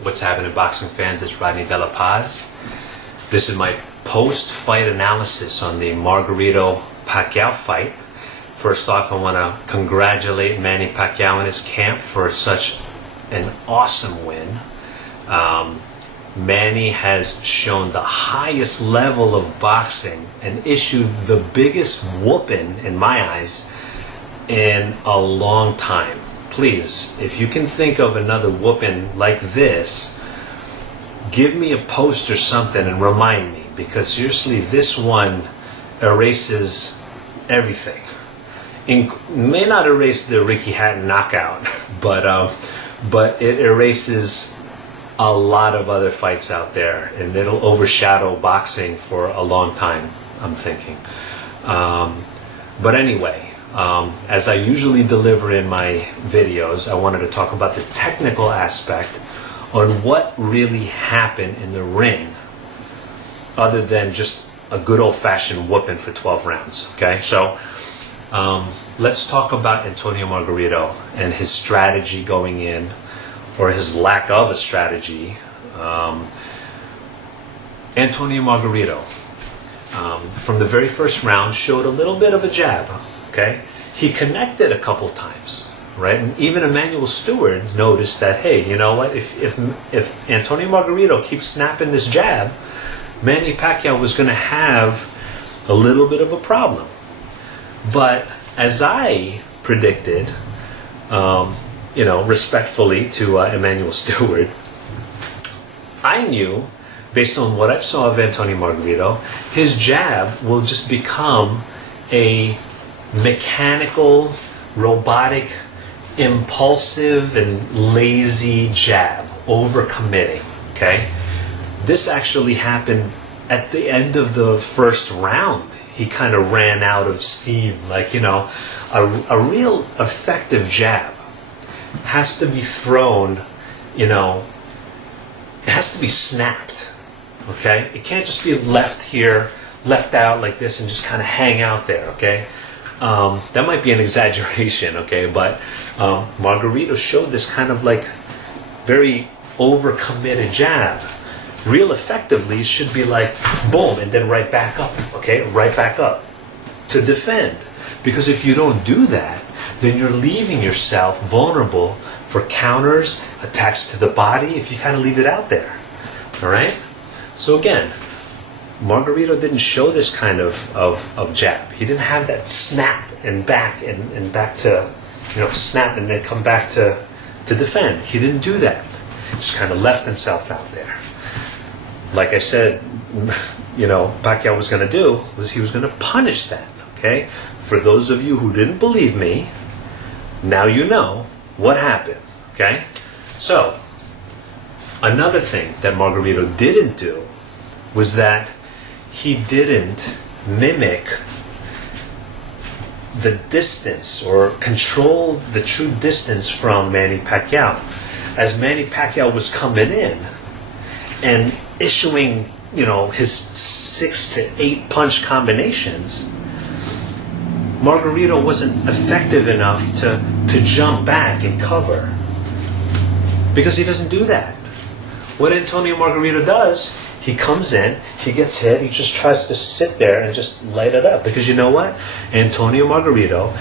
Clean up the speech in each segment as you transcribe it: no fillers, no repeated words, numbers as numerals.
What's happening, boxing fans? It's Rodney De La Paz. This is my post-fight analysis on the Margarito Pacquiao fight. First off, I want to congratulate Manny Pacquiao and his camp for such an awesome win. Manny has shown the highest level of boxing and issued the biggest whooping, in my eyes, in a long time. Please, if you can think of another whooping like this, give me a post or something and remind me, because seriously, this one erases everything. May not erase the Ricky Hatton knockout, but it erases a lot of other fights out there, and it'll overshadow boxing for a long time, I'm thinking. But anyway, as I usually deliver in my videos, I wanted to talk about the technical aspect on what really happened in the ring, other than just a good old-fashioned whooping for 12 rounds. Okay, so let's talk about Antonio Margarito and his strategy going in, or his lack of a strategy. Antonio Margarito, from the very first round, showed a little bit of a jab. Okay, he connected a couple times, right? And even Emmanuel Stewart noticed that, hey, you know what? If Antonio Margarito keeps snapping this jab, Manny Pacquiao was going to have a little bit of a problem. But as I predicted, respectfully to Emmanuel Stewart, I knew, based on what I saw of Antonio Margarito, his jab will just become a mechanical, robotic, impulsive, and lazy jab, overcommitting. Okay, this actually happened at the end of the first round. He kind of ran out of steam. Like, a real effective jab has to be thrown. It has to be snapped. Okay, it can't just be left out like this and just kind of hang out there. Okay. That might be an exaggeration, okay, but Margarito showed this kind of like very overcommitted jab. Real effectively should be like boom and then right back up, okay, right back up to defend. Because if you don't do that, then you're leaving yourself vulnerable for counters, attacks to the body, if you kind of leave it out there. All right? So again, Margarito didn't show this kind of jab. He didn't have that snap and back to, snap and then come back to defend. He didn't do that. Just kind of left himself out there. Like I said, Pacquiao was going to do was he was going to punish that. Okay? For those of you who didn't believe me, now you know what happened. Okay? So, another thing that Margarito didn't do was that he didn't mimic the distance or control the true distance from Manny Pacquiao. As Manny Pacquiao was coming in and issuing, his 6 to 8 punch combinations, Margarito wasn't effective enough to jump back and cover, because he doesn't do that. What Antonio Margarito does, he comes in, he gets hit, he just tries to sit there and just light it up. Because you know what? Antonio Margarito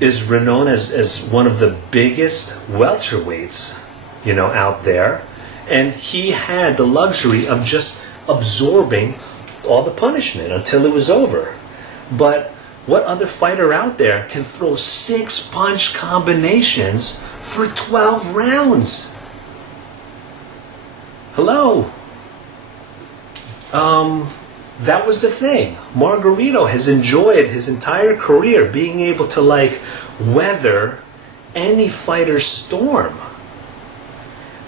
is renowned as one of the biggest welterweights, out there. And he had the luxury of just absorbing all the punishment until it was over. But what other fighter out there can throw 6 punch combinations for 12 rounds? Hello? That was the thing. Margarito has enjoyed his entire career being able to weather any fighter's storm.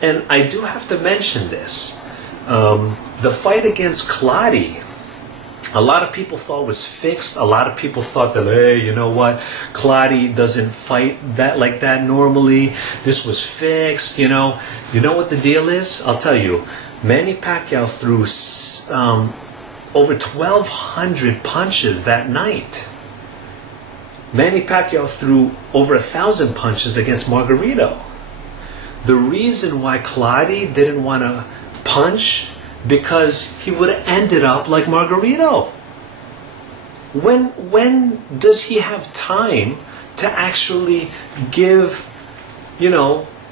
And I do have to mention this. The fight against Clottey, a lot of people thought was fixed. A lot of people thought that, hey, you know what? Clottey doesn't fight that like that normally. This was fixed, You know what the deal is? I'll tell you. Manny Pacquiao threw over 1,200 punches that night. Manny Pacquiao threw over 1,000 punches against Margarito. The reason why Claudio didn't want to punch, because he would have ended up like Margarito. When does he have time to actually give,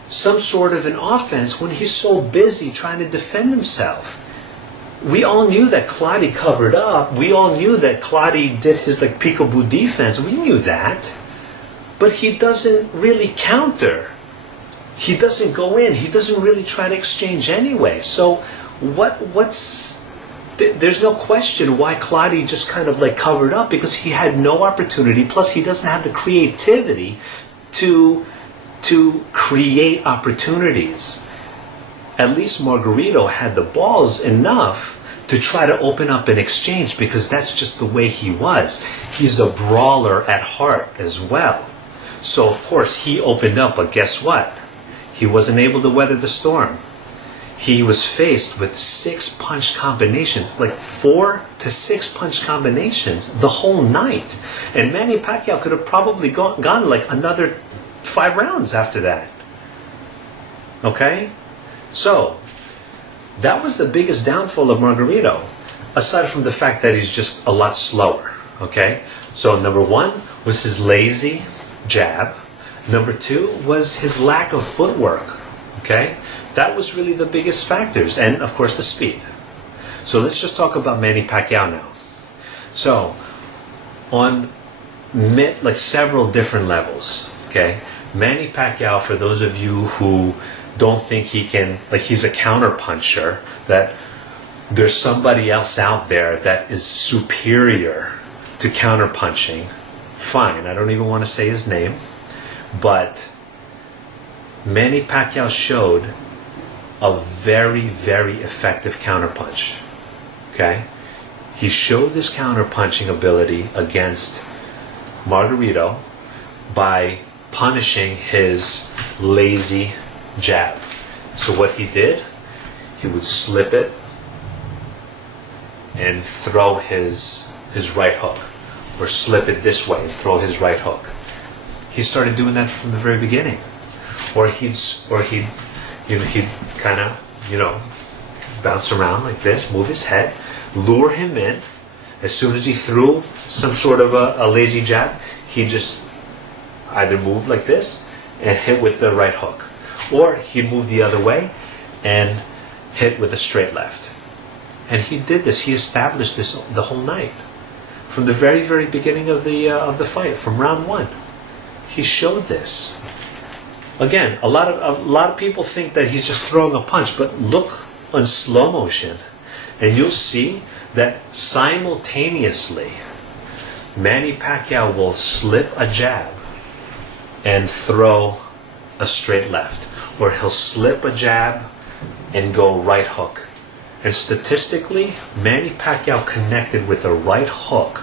some sort of an offense when he's so busy trying to defend himself? We all knew that Claudio covered up. We all knew that Claudio did his peekaboo defense. We knew that. But he doesn't really counter. He doesn't go in. He doesn't really try to exchange anyway. So there's no question why Claudio just kind of covered up, because he had no opportunity. Plus, he doesn't have the creativity to create opportunities. At least Margarito had the balls enough to try to open up an exchange, because that's just the way he was. He's a brawler at heart as well. So of course he opened up, but guess what? He wasn't able to weather the storm. He was faced with 6 punch combinations, 4 to 6 punch combinations the whole night. And Manny Pacquiao could have probably gone another 5 rounds after that. Okay? So, that was the biggest downfall of Margarito, aside from the fact that he's just a lot slower. Okay? So, number 1 was his lazy jab. Number 2 was his lack of footwork. Okay? That was really the biggest factors. And, of course, the speed. So, let's just talk about Manny Pacquiao now. So, on several different levels. Okay? Manny Pacquiao, for those of you who don't think he can, he's a counter puncher, that there's somebody else out there that is superior to counter punching, fine, I don't even want to say his name, but Manny Pacquiao showed a very, very effective counter punch. Okay? He showed this counter punching ability against Margarito by punishing his lazy jab. So what he did, he would slip it and throw his right hook, or slip it this way and throw his right hook. He started doing that from the very beginning. Or he'd kind of bounce around like this, move his head, lure him in. As soon as he threw some sort of a lazy jab, he just either moved like this and hit with the right hook, or he'd move the other way and hit with a straight left. And he did this. He established this the whole night, from the very, very beginning of the fight, from round 1. He showed this. Again, a lot of people think that he's just throwing a punch, but look on slow motion, and you'll see that simultaneously, Manny Pacquiao will slip a jab and throw a straight left, or he'll slip a jab and go right hook. And statistically, Manny Pacquiao connected with a right hook.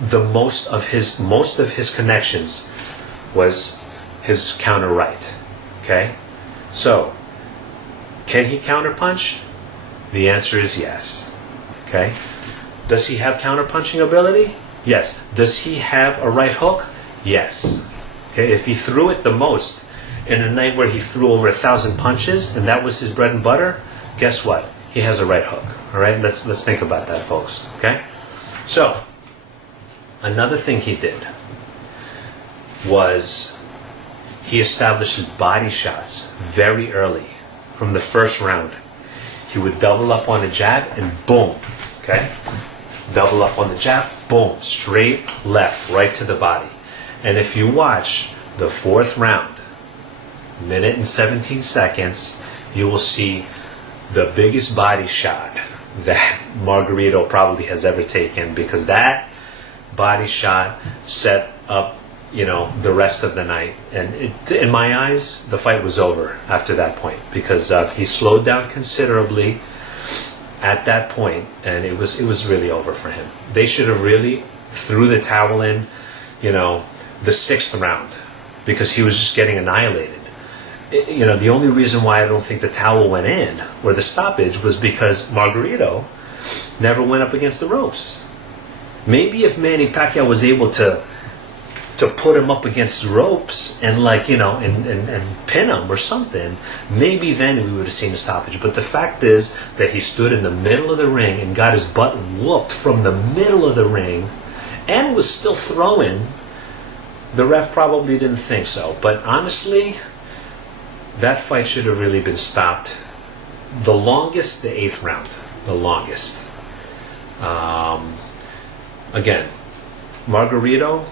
The most of his connections was his counter right. Okay? So, can he counter punch? The answer is yes. Okay? Does he have counter punching ability? Yes. Does he have a right hook? Yes. Okay, if he threw it the most in a night where he threw over 1,000 punches and that was his bread and butter, guess what? He has a right hook. All right, let's think about that, folks. Okay, so another thing he did was he established his body shots very early, from the first round. He would double up on a jab and boom. Okay, double up on the jab, boom, straight left, right to the body. And if you watch the 4th round, minute and 17 seconds, you will see the biggest body shot that Margarito probably has ever taken, because that body shot set up, the rest of the night. And in my eyes, the fight was over after that point, because he slowed down considerably at that point, and it was really over for him. They should have really threw the towel in, the 6th round, because he was just getting annihilated. The only reason why I don't think the towel went in, or the stoppage, was because Margarito never went up against the ropes. Maybe if Manny Pacquiao was able to to put him up against the ropes and like, you know, and pin him or something, maybe then we would have seen a stoppage. But the fact is that he stood in the middle of the ring and got his butt whooped from the middle of the ring and was still throwing. The ref probably didn't think so. But honestly, that fight should have really been stopped. The longest, the 8th round. The longest. Again, Margarito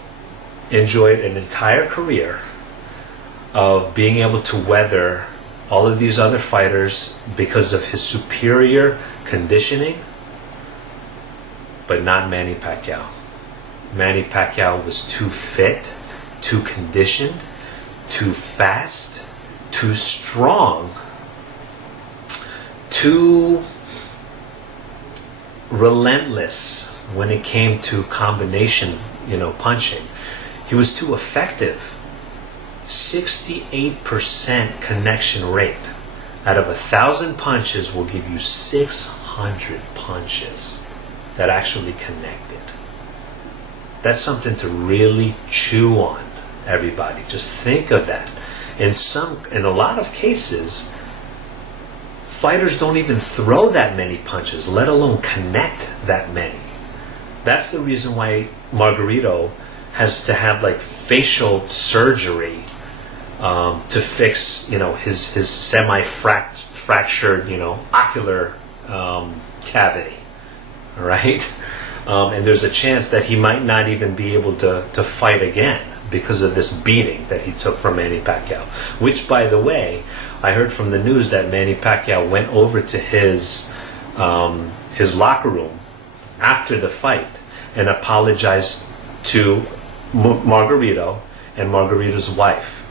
enjoyed an entire career of being able to weather all of these other fighters because of his superior conditioning, but not Manny Pacquiao. Manny Pacquiao was too fit, too conditioned, too fast, too strong, too relentless when it came to combination, punching. He was too effective. 68% connection rate. Out of 1,000 punches will give you 600 punches that actually connected. That's something to really chew on, everybody. Just think of that. In a lot of cases, fighters don't even throw that many punches, let alone connect that many. That's the reason why Margarito has to have like facial surgery to fix, his semi-fractured, ocular cavity. All right, and there's a chance that he might not even be able to fight again because of this beating that he took from Manny Pacquiao. Which, by the way, I heard from the news that Manny Pacquiao went over to his locker room after the fight and apologized to Margarito and Margarito's wife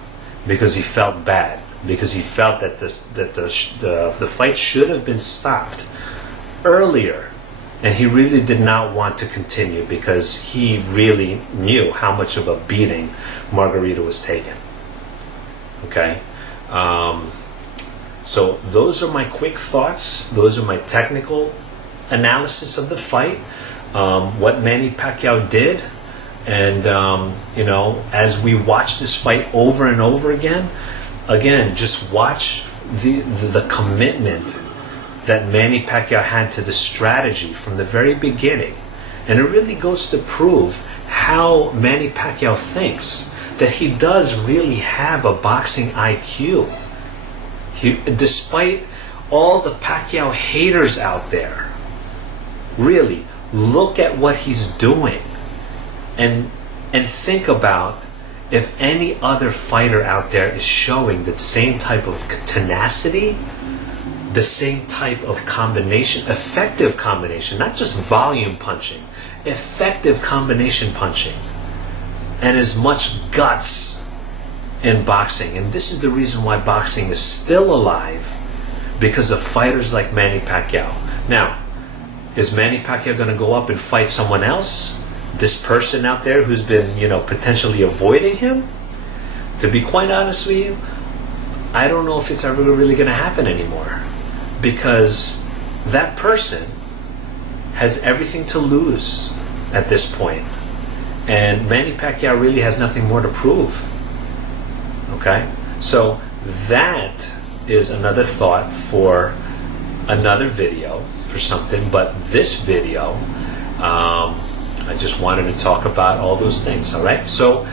because he felt bad, because he felt that the fight should have been stopped earlier, and he really did not want to continue because he really knew how much of a beating Margarito was taking. Okay, so those are my quick thoughts. Those are my technical analysis of the fight. What Manny Pacquiao did, and as we watch this fight over and over again, just watch the commitment that Manny Pacquiao had to the strategy from the very beginning, and it really goes to prove how Manny Pacquiao thinks, that he does really have a boxing IQ. Despite all the Pacquiao haters out there, really look at what he's doing and think about if any other fighter out there is showing the same type of tenacity, the same type of combination, effective combination, not just volume punching, effective combination punching, and as much guts in boxing. And this is the reason why boxing is still alive, because of fighters like Manny Pacquiao. Now, is Manny Pacquiao going to go up and fight someone else? This person out there who's been, potentially avoiding him? To be quite honest with you, I don't know if it's ever really going to happen anymore, because that person has everything to lose at this point, and Manny Pacquiao really has nothing more to prove. Okay, so that is another thought for another video, for something. But this video, I just wanted to talk about all those things. All right, so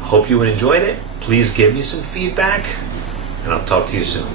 hope you enjoyed it. Please give me some feedback, and I'll talk to you soon.